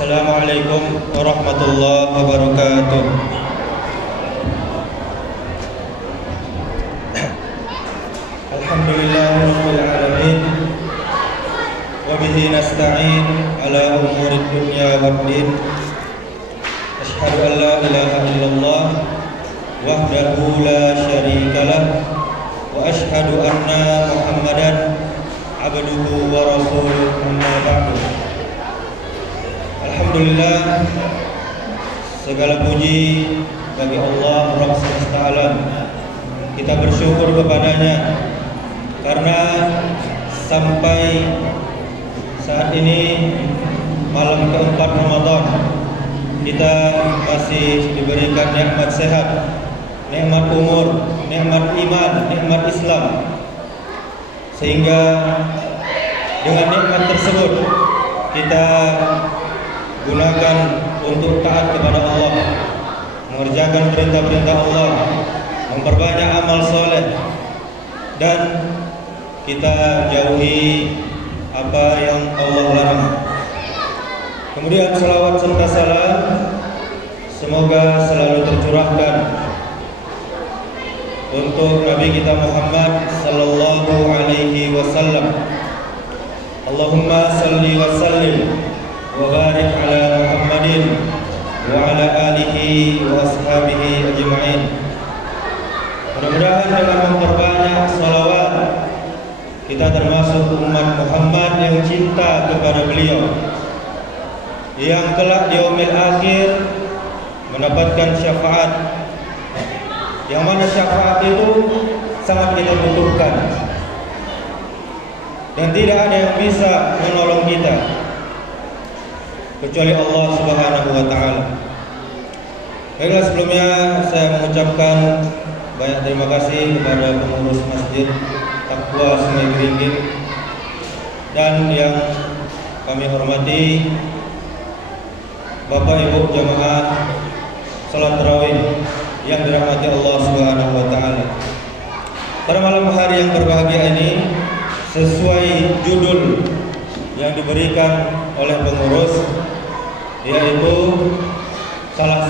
Assalamualaikum warahmatullahi wabarakatuh. Alhamdulillahirabbil alamin wa bihi nasta'in ala umurid dunya waddin. Asyhadu an la ilaha illallah wahdahu la syarikalah wa asyhadu anna Muhammadan abduhu wa rasuluhu amma ba'du. Alhamdulillah, segala puji bagi Allah Rabb semesta alam. Kita bersyukur kepadanya karena sampai saat ini malam keempat Ramadan kita masih diberikan nikmat sehat, nikmat umur, nikmat iman, nikmat Islam. Sehingga dengan nikmat tersebut kita gunakan untuk taat kepada Allah, mengerjakan perintah-perintah Allah, memperbanyak amal soleh, dan kita jauhi apa yang Allah larang. Kemudian salawat serta salam semoga selalu tercurahkan untuk Nabi kita Muhammad sallallahu alaihi wasallam. Allahumma salli wa sallim wa barik ala Muhammadin wa ala alihi wa ashabihi ajma'in. Mudah-mudahan dengan memperbanyak salawat kita termasuk umat Muhammad yang cinta kepada beliau, yang kelak di yaumil akhir mendapatkan syafaat, yang mana syafaat itu sangat kita butuhkan dan tidak ada yang bisa menolong kita kecuali Allah Subhanahu wa taala. Baiklah, sebelumnya saya mengucapkan banyak terima kasih kepada pengurus Masjid Taqwa Sungai Geringging dan yang kami hormati Bapak Ibu jamaah salat tarawih yang dirahmati Allah Subhanahu wa taala. Pada malam hari yang berbahagia ini, sesuai judul yang diberikan oleh pengurus, yaitu salah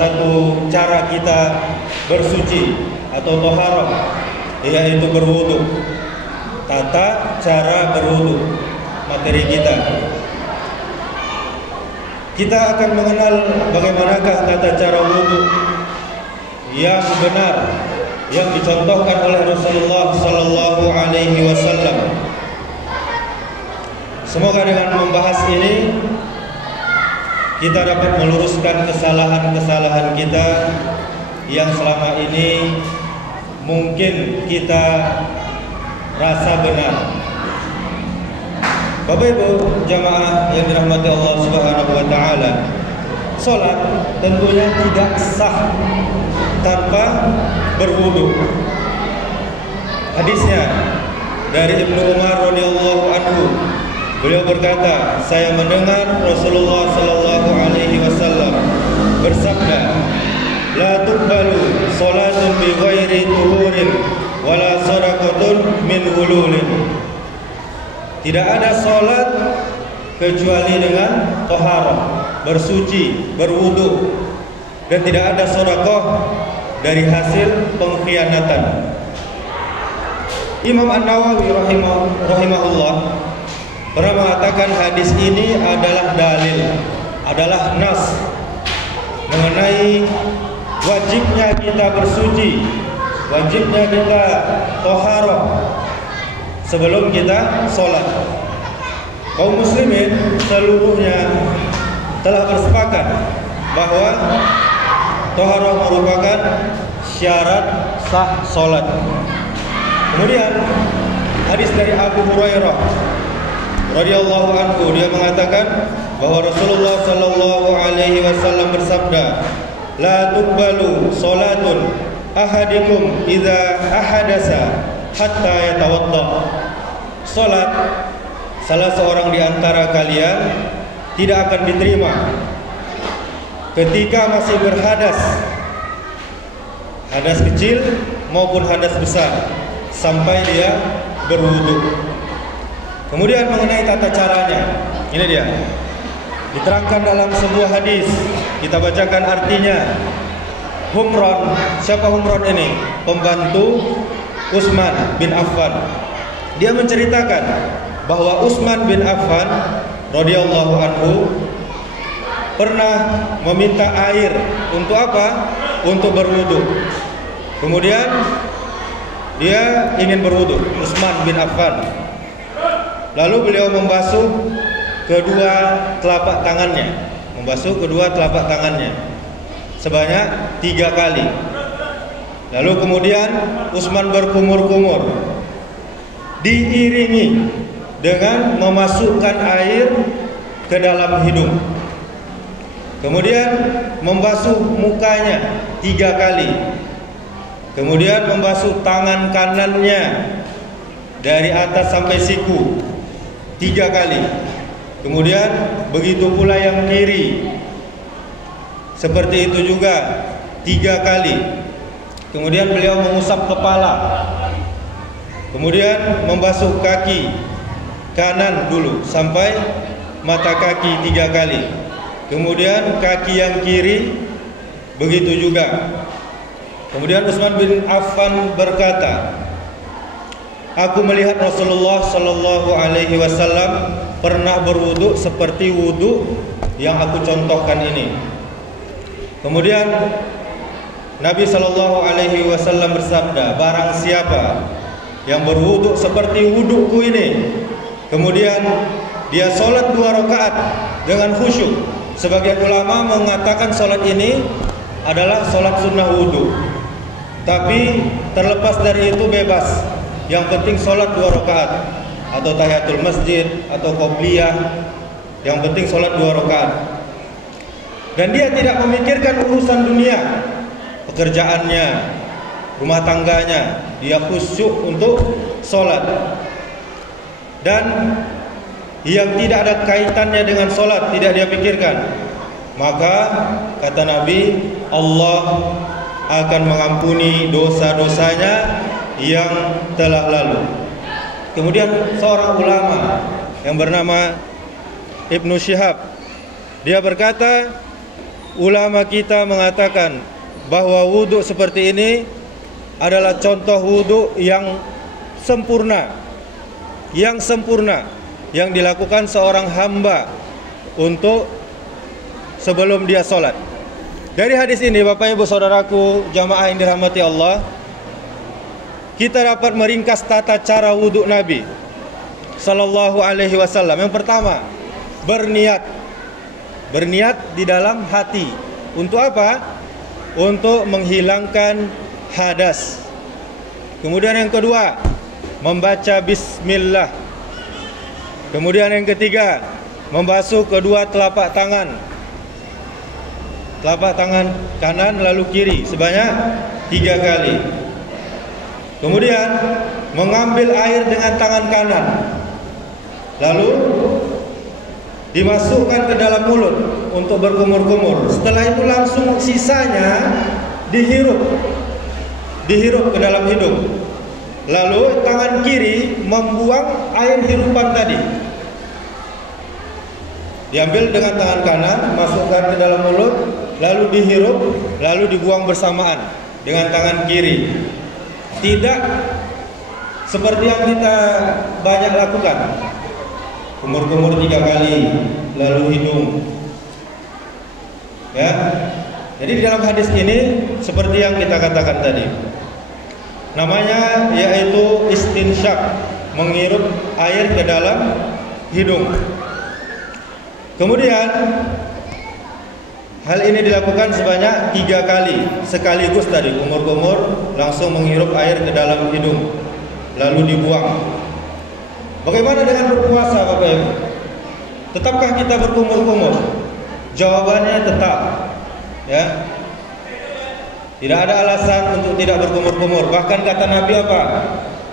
satu cara kita bersuci atau thaharah, yaitu berwudu. Tata cara berwudu, materi kita. Kita akan mengenal bagaimanakah tata cara wudu yang benar yang dicontohkan oleh Rasulullah sallallahu alaihi wasallam. Semoga dengan membahas ini kita dapat meluruskan kesalahan-kesalahan kita yang selama ini mungkin kita rasa benar. Bapak Ibu jamaah yang dirahmati Allah Subhanahu wa taala, salat tentunya tidak sah tanpa berwudu. Hadisnya dari Ibnu Umar radhiyallahu anhu, beliau berkata, saya mendengar Rasulullah sallallahu alaihi wasallam bersabda, la tuqbalu salatun bi ghairi tuhurin wala sadaqatun min hululin. Tidak ada salat kecuali dengan taharah, bersuci, berwudu, dan tidak ada sedekah dari hasil pengkhianatan. Imam An-Nawawi rahimahullah pernah mengatakan hadis ini adalah dalil, adalah nas mengenai wajibnya kita bersuci, wajibnya kita taharah sebelum kita sholat. Kaum muslimin seluruhnya telah bersepakat bahwa taharah merupakan syarat sah sholat. Kemudian hadis dari Abu Hurairah radhiyallahu anhu, dia mengatakan bahwa Rasulullah sallallahu alaihi wasallam bersabda, la tuqbalu salatun ahadikum idza ahadasa hatta yatawadda. Salat salah seorang di antara kalian tidak akan diterima ketika masih berhadas, hadas kecil maupun hadas besar, sampai dia berwudu. Kemudian mengenai tata caranya, ini dia. Diterangkan dalam sebuah hadis, kita bacakan artinya. Humran, siapa Humran ini? Pembantu Utsman bin Affan. Dia menceritakan bahwa Utsman bin Affan radhiyallahu anhu pernah meminta air untuk apa? Untuk berwudu. Kemudian dia ingin berwudu, Utsman bin Affan. Lalu beliau membasuh kedua telapak tangannya, sebanyak 3 kali. Lalu kemudian Utsman berkumur-kumur, diiringi dengan memasukkan air ke dalam hidung. Kemudian membasuh mukanya 3 kali. Kemudian membasuh tangan kanannya dari atas sampai siku 3 kali. Kemudian begitu pula yang kiri, seperti itu juga 3 kali. Kemudian beliau mengusap kepala. Kemudian membasuh kaki kanan dulu sampai mata kaki 3 kali. Kemudian kaki yang kiri begitu juga. Kemudian Utsman bin Affan berkata, aku melihat Rasulullah sallallahu alaihi wasallam pernah berwudu seperti wudu yang aku contohkan ini. Kemudian Nabi sallallahu alaihi wasallam bersabda, barang siapa yang berwudu seperti wuduku ini, kemudian dia sholat 2 rakaat dengan khusyuk. Sebagian ulama mengatakan sholat ini adalah sholat sunnah wudu, tapi terlepas dari itu bebas. Yang penting sholat 2 rakaat atau tahiyatul masjid atau qobliyah. Yang penting sholat 2 rakaat. Dan dia tidak memikirkan urusan dunia, pekerjaannya, rumah tangganya. Dia khusyuk untuk sholat. Dan yang tidak ada kaitannya dengan sholat tidak dia pikirkan, maka kata Nabi, Allah akan mengampuni dosa-dosanya yang telah lalu. Kemudian seorang ulama yang bernama Ibnu Syihab, dia berkata, ulama kita mengatakan bahwa wudu seperti ini adalah contoh wudu yang sempurna, yang dilakukan seorang hamba untuk sebelum dia sholat. Dari hadis ini, Bapak Ibu Saudaraku jamaah yang dirahmati Allah, kita dapat meringkas tata cara wudhu Nabi sallallahu alaihi wasallam. Yang pertama, berniat di dalam hati. Untuk apa? Untuk menghilangkan hadas. Kemudian yang kedua, membaca bismillah. Kemudian yang ketiga, membasuh kedua telapak tangan kanan lalu kiri sebanyak 3 kali. Kemudian mengambil air dengan tangan kanan, lalu dimasukkan ke dalam mulut untuk berkumur-kumur. Setelah itu langsung sisanya dihirup ke dalam hidung. Lalu tangan kiri membuang air hirupan tadi. Diambil dengan tangan kanan, masukkan ke dalam mulut, lalu dihirup, lalu dibuang bersamaan dengan tangan kiri. Tidak seperti yang kita banyak lakukan, kumur-kumur 3 kali, lalu hidung. Ya. Jadi dalam hadis ini seperti yang kita katakan tadi, namanya yaitu istinsyak, menghirup air ke dalam hidung. Kemudian hal ini dilakukan sebanyak 3 kali sekaligus tadi, kumur-kumur langsung menghirup air ke dalam hidung lalu dibuang. Bagaimana dengan berpuasa, Bapak Ibu? Tetapkah kita berkumur-kumur? Jawabannya tetap. Ya. Tidak ada alasan untuk tidak berkumur-kumur. Bahkan kata Nabi apa?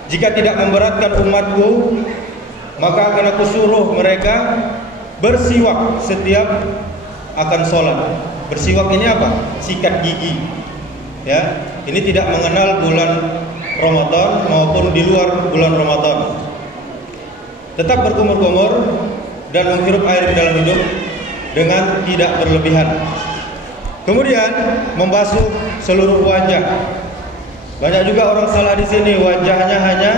Jika tidak memberatkan umatku, maka akan aku suruh mereka bersiwak setiap akan sholat. Bersiwak ini apa? Sikat gigi. Ya, ini tidak mengenal bulan Ramadan maupun di luar bulan Ramadan. tetap berkumur-kumur dan menghirup air di dalam hidung dengan tidak berlebihan. Kemudian membasuh seluruh wajah. Banyak juga orang salah di sini, wajahnya hanya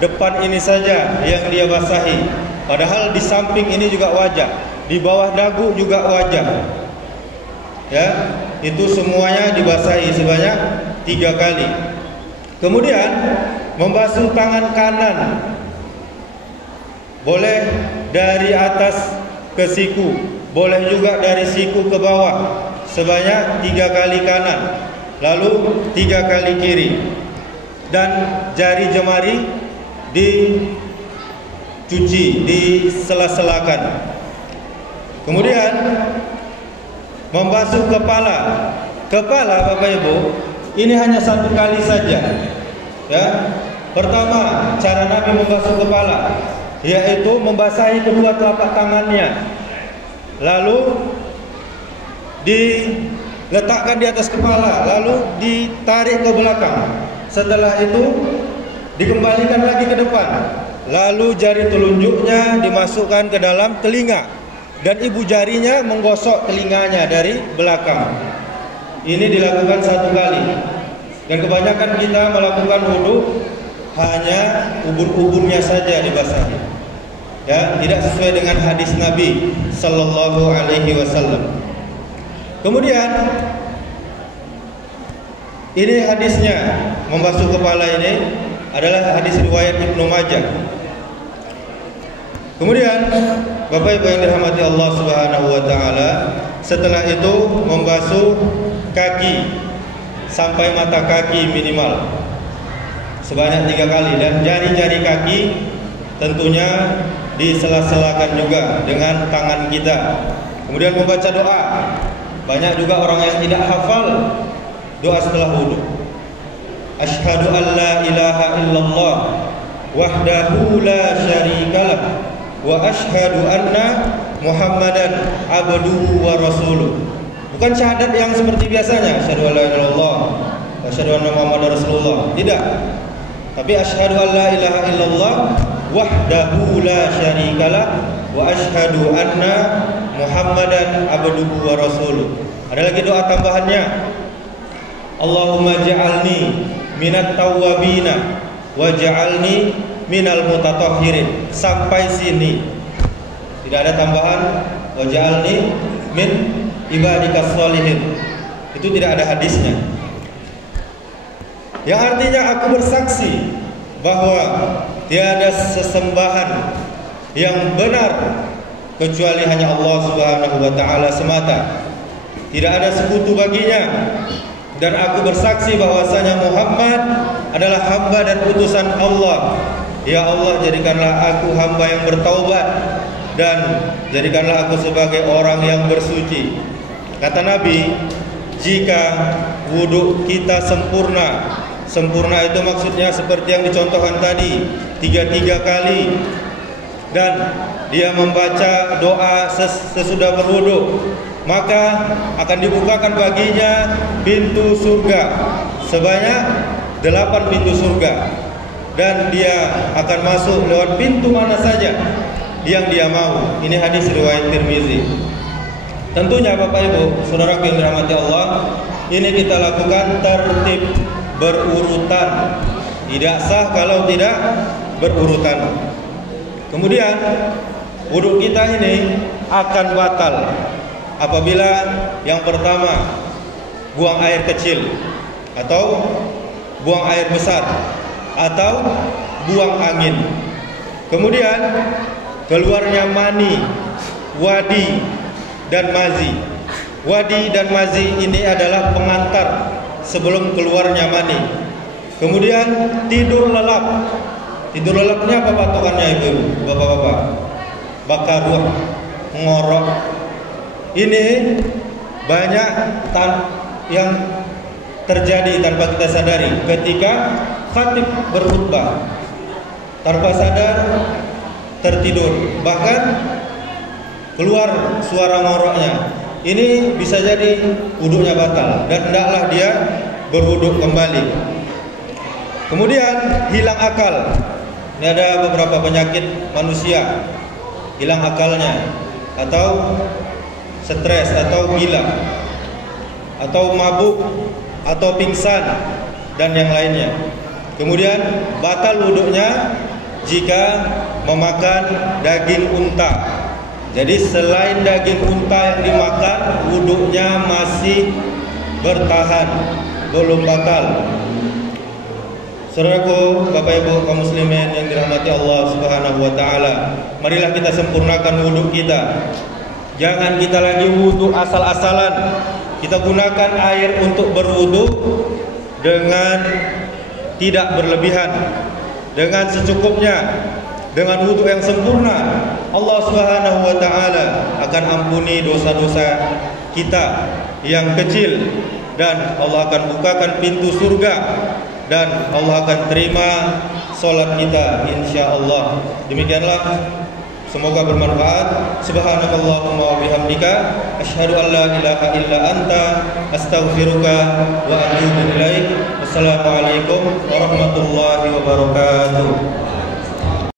depan ini saja yang dia basahi. Padahal di samping ini juga wajah, di bawah dagu juga wajah. Ya, itu semuanya dibasahi sebanyak 3 kali. Kemudian membasuh tangan kanan. Boleh dari atas ke siku, boleh juga dari siku ke bawah, sebanyak 3 kali kanan, lalu 3 kali kiri. Dan jari jemari dicuci, disela-selakan. Kemudian membasuh kepala. Kepala Bapak Ibu, ini hanya 1 kali saja. Ya. Pertama, cara Nabi membasuh kepala yaitu membasahi kedua telapak tangannya, lalu diletakkan di atas kepala, lalu ditarik ke belakang. Setelah itu dikembalikan lagi ke depan, lalu jari telunjuknya dimasukkan ke dalam telinga dan ibu jarinya menggosok telinganya dari belakang. Ini dilakukan 1 kali. Dan kebanyakan kita melakukan wudu hanya ubun-ubunnya saja dibasahi. Ya, tidak sesuai dengan hadis Nabi sallallahu alaihi wasallam. Kemudian ini hadisnya, membasuh kepala ini adalah hadis riwayat Ibnu Majah. Kemudian Bapak Ibu yang dirahmati Allah Subhanahu wa taala, setelah itu membasuh kaki sampai mata kaki minimal sebanyak 3 kali, dan jari-jari kaki tentunya disela-selakan juga dengan tangan kita. Kemudian membaca doa. Banyak juga orang yang tidak hafal doa setelah wudu. Asyhadu an la ilaha illallah wahdahu la syarikalah wa asyhadu anna Muhammadan abduhu wa rasuluh. Bukan syahadat yang seperti biasanya, asyhadu an la ilaha illallah wa asyhadu anna Muhammadar rasulullah. Tidak. Tapi asyhadu an la ilaha illallah wahdahu la syarikalah wa asyhadu anna Muhammadan abduhu wa rasuluh. Ada lagi doa tambahannya, Allahumma ja'alni minat tawwabina wa ja'alni minal mutatahhirin. Sampai sini tidak ada tambahan wa ja'alni min ibadikas sholihin. Itu tidak ada hadisnya. Yang artinya aku bersaksi bahwa tiada sesembahan yang benar kecuali hanya Allah Subhanahu wa taala semata. Tidak ada sekutu baginya. Dan aku bersaksi bahwasanya Muhammad adalah hamba dan utusan Allah. Ya Allah, jadikanlah aku hamba yang bertaubat dan jadikanlah aku sebagai orang yang bersuci. Kata Nabi, jika wudhu kita sempurna, sempurna itu maksudnya seperti yang dicontohkan tadi, 3 kali, dan dia membaca doa sesudah berwudu, maka akan dibukakan baginya pintu surga sebanyak 8 pintu surga, dan dia akan masuk lewat pintu mana saja yang dia mau. Ini hadis riwayat Tirmizi. Tentunya Bapak Ibu, saudara yang dirahmati Allah, ini kita lakukan tertib berurutan. Tidak sah kalau tidak berurutan. Kemudian wudu kita ini akan batal apabila yang pertama buang air kecil, atau buang air besar, atau buang angin. Kemudian keluarnya mani, wadi, dan mazi. Wadi dan mazi ini adalah pengantar sebelum keluarnya mani. Kemudian tidur lelap. Tidur lelapnya apa patokannya ibu, bapak-bapak? Bakaruh, ngorok. Ini banyak yang terjadi tanpa kita sadari ketika khatib berkhutbah. Tanpa sadar tertidur, bahkan keluar suara ngoroknya. Ini bisa jadi wudunya batal dan hendaklah dia berwudu kembali. Kemudian hilang akal. Ini ada beberapa penyakit manusia, hilang akalnya, atau stres, atau gila, atau mabuk, atau pingsan, dan yang lainnya. Kemudian batal wuduknya jika memakan daging unta. Jadi selain daging unta yang dimakan, wuduknya masih bertahan, belum batal. Saudaraku, Bapak Ibu kaum muslimin yang dirahmati Allah Subhanahu wa taala, marilah kita sempurnakan wuduk kita. Jangan kita lagi wuduk asal-asalan. Kita gunakan air untuk berwuduk dengan tidak berlebihan, dengan secukupnya, dengan wuduk yang sempurna. Allah Subhanahu wa taala akan ampuni dosa-dosa kita yang kecil, dan Allah akan bukakan pintu surga, dan Allah akan terima solat kita insyaallah. Demikianlah, semoga bermanfaat. Subhanakallahumma wa bihamdika asyhadu an la ilaha illa anta astaghfiruka wa atubu ilaik. Wassalamualaikum warahmatullahi wabarakatuh.